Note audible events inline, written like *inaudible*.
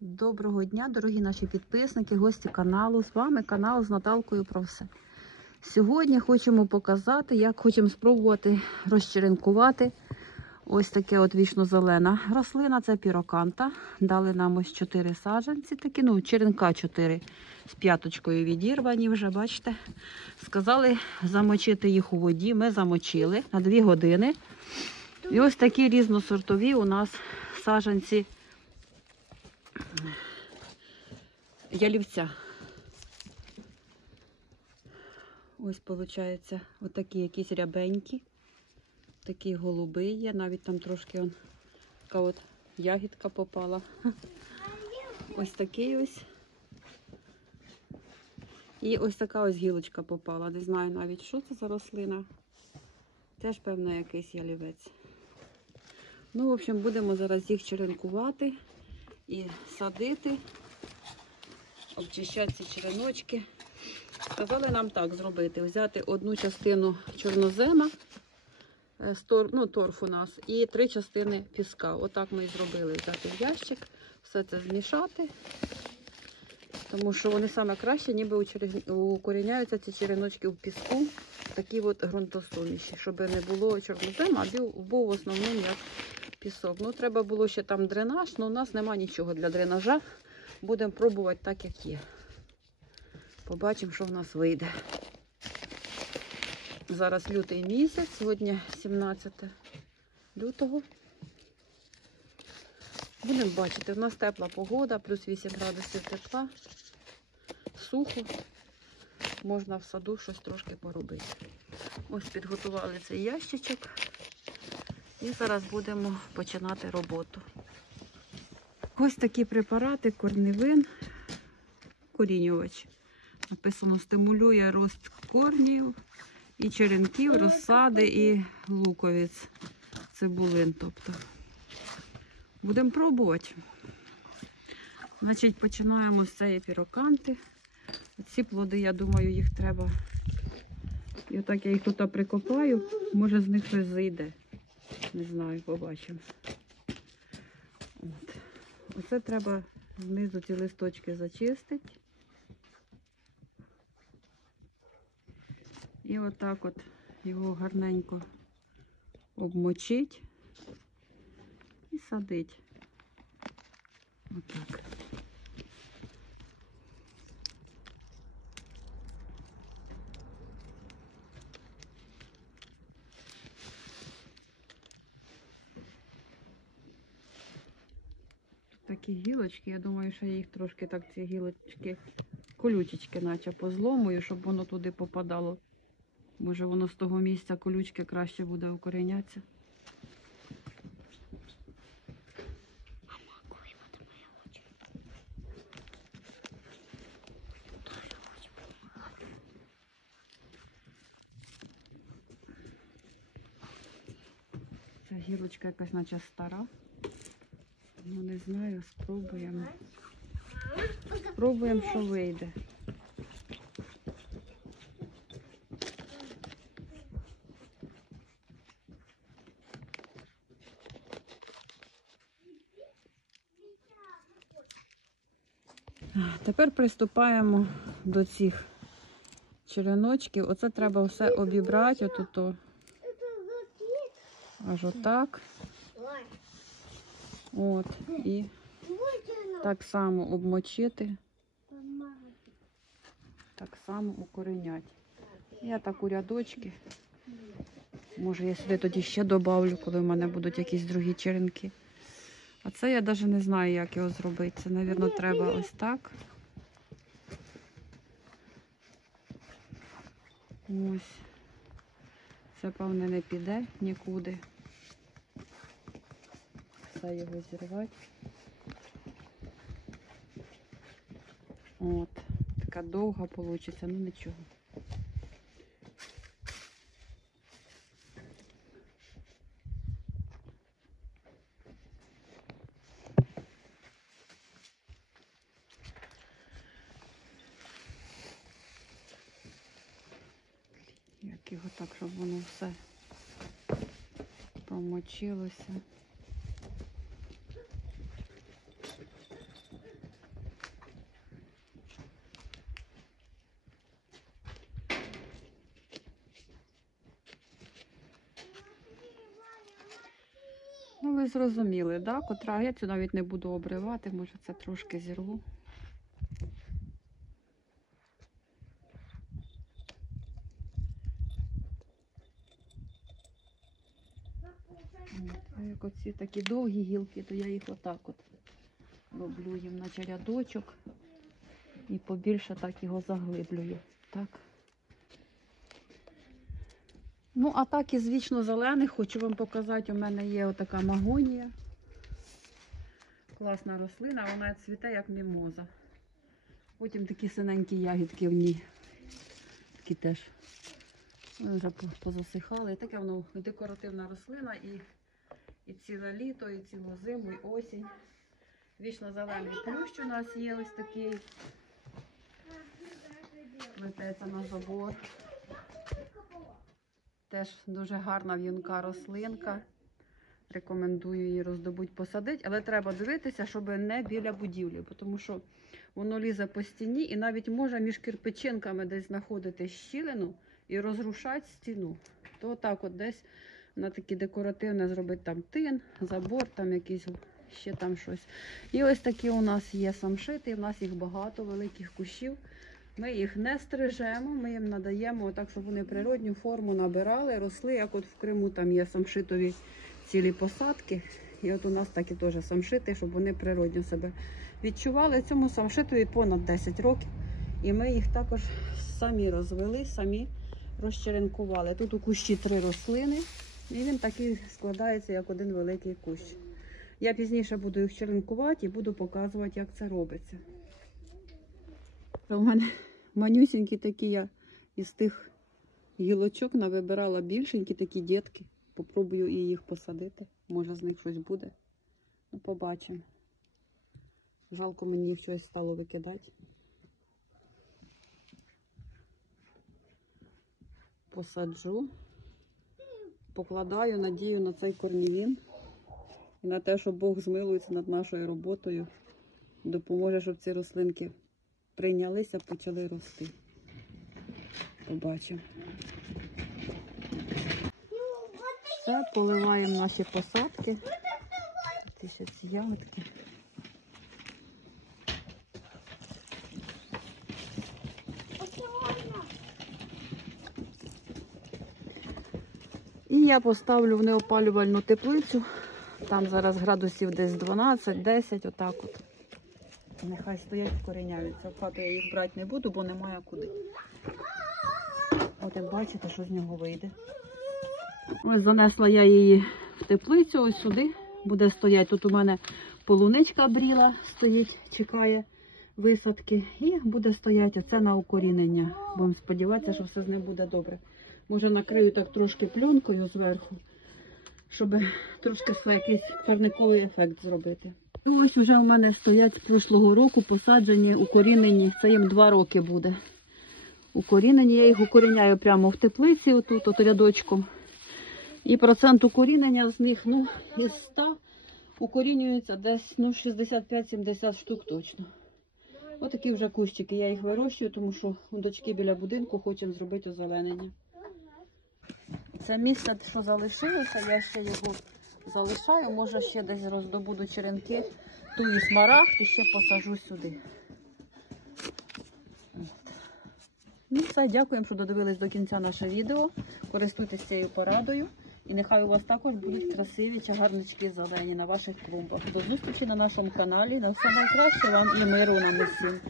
Доброго дня, дорогі наші підписники, гості каналу. З вами канал з Наталкою про все. Сьогодні хочемо показати, як хочемо спробувати розчеренкувати ось таке от вічно-зелена рослина. Це піроканта. Дали нам ось 4 саджанці, такі, ну, черенка 4 з п'яточкою відірвані вже, бачите. Сказали замочити їх у воді. Ми замочили на 2 години. І ось такі різносортові у нас саджанці ялівця. Ось, виходить, отакі якісь рябенькі, такі голуби є, навіть там трошки он, така от ягідка попала. *laughs* Ось такий ось. І ось така ось гілочка попала. Не знаю навіть, що це за рослина. Теж, певно, якийсь ялівець. Ну, в общем, будемо зараз їх черенкувати і садити, обчищати ці череночки. Сказали нам так зробити: взяти одну частину чорнозема, е, ну, торф у нас, і три частини піска. Отак ми і зробили. Взяти в ящик, все це змішати, тому що вони саме краще, ніби укоріняються ці череночки в піску, такі от ґрунтосуміші, щоб не було чорнозема, а був- був основним як пісок. Ну, треба було ще там дренаж, але у нас нема нічого для дренажа. Будемо пробувати так, як є. Побачимо, що в нас вийде. Зараз лютий місяць, сьогодні 17 лютого. Будемо бачити, у нас тепла погода, плюс 8 градусів тепла, сухо. Можна в саду щось трошки поробити. Ось підготували цей ящичок. І зараз будемо починати роботу. Ось такі препарати, корневин, корінювач. Написано, стимулює рост корнів і черенків, розсади і луковиць, цибулин. Тобто. Будемо пробувати. Значить, починаємо з цієї піроканти. Ці плоди, я думаю, їх треба. І отак я їх тут прикопаю, може з них щось зайде. Не знаю, побачимо. От. Оце треба знизу ці листочки зачистити. І отак от його гарненько обмочить і садить. Отак. Такі гілочки, я думаю, що я їх трошки так ці гілочки, колючечки, наче позломую, щоб воно туди попадало. Може воно з того місця колючки краще буде укорінятися. Ця гілочка якась наче стара. Ну не знаю, спробуємо. Спробуємо, що вийде. Тепер приступаємо до цих череночків. Оце треба все обібрати, отут, аж отак. От, і так само обмочити, так само укоренять. Я так у рядочки. Може, я сюди тоді ще добавлю, коли в мене будуть якісь другі черенки. А це я навіть не знаю, як його зробити. Це, мабуть, треба ось так. Ось. Це, певне, не піде нікуди. Все його зірвати. От. Така довга вийде, ну нічого. Як його так, щоб воно все промочилося. Зрозуміли, да? котра я цю навіть не буду обривати, може це трошки зірву. Як оці такі довгі гілки, то я їх отак от роблю їм наче рядочок і побільше так його заглиблюю. Так. Ну, а так із вічно зелених хочу вам показати, у мене є отака магонія. Класна рослина, вона цвіте як мімоза. Потім такі синенькі ягідки в ній. Такі теж вони вже позасихали. Таке воно декоративна рослина і, і ціле літо, і цілу зиму, і осінь. Вічно зелений плющ у нас є ось такий. Плететься на забор. Теж дуже гарна в'юнка рослинка. Рекомендую її роздобуть посадити, але треба дивитися, щоб не біля будівлі, тому що воно лізе по стіні і навіть може між кирпичинками десь знаходити щілину і розрушати стіну. То так от десь на такі декоративне зробити там тин, забор, там якийсь ще там щось. І ось такі у нас є самшити, у нас їх багато, великих кущів. Ми їх не стрижемо, ми їм надаємо так, щоб вони природню форму набирали, росли, як от в Криму там є самшитові цілі посадки. І от у нас такі теж самшити, щоб вони природньо себе відчували. Цьому самшитові понад 10 років. І ми їх також самі розвели, самі розчеренкували. Тут у кущі три рослини, і він такий складається, як один великий кущ. Я пізніше буду їх черенкувати і буду показувати, як це робиться. У мене *laughs* манюсінькі такі я із тих гілочок навибирала більшенькі такі дітки. Попробую і їх посадити. Може з них щось буде. Ну, побачимо. Жалко мені їх щось стало викидати. Посаджу. Покладаю надію на цей корнівін і на те, що Бог змилується над нашою роботою. Допоможе, щоб ці рослинки прийнялися, почали рости. Побачимо. Все, поливаємо наші посадки. Тут ще ці ягодки. І я поставлю в неопалювальну теплицю. Там зараз градусів десь 12-10, отак от. Нехай стоять, вкореняються. Хату я їх брати не буду, бо немає куди. От як бачите, що з нього вийде. Ось занесла я її в теплицю, ось сюди буде стояти. Тут у мене полуничка бріла стоїть, чекає висадки. І буде стояти оце на укорінення. Будемо сподіватися, що все з ним буде добре. Може накрию так трошки пленкою зверху, щоб трошки якийсь парниковий ефект зробити. Ось вже у мене стоять з прошлого року посаджені, укорінені. Це їм два роки буде. Укорінені. Я їх укоріняю прямо в теплиці, отут, от рядочком. І процент укорінення з них, ну, із 100 укорінюється десь ну, 65-70 штук точно. Отакі вже кущики. Я їх вирощую, тому що у дочки біля будинку хочемо зробити озеленення. Це місце, що залишилося, я ще його залишаю. Може ще десь роздобуду черенки, ту і смарагд і ще посажу сюди. Ну все, дякуємо, що додивились до кінця наше відео. Користуйтесь цією порадою. І нехай у вас також будуть красиві чагарнички зелені на ваших клумбах. До зустрічі на нашому каналі. На все найкраще вам і миру нам усім.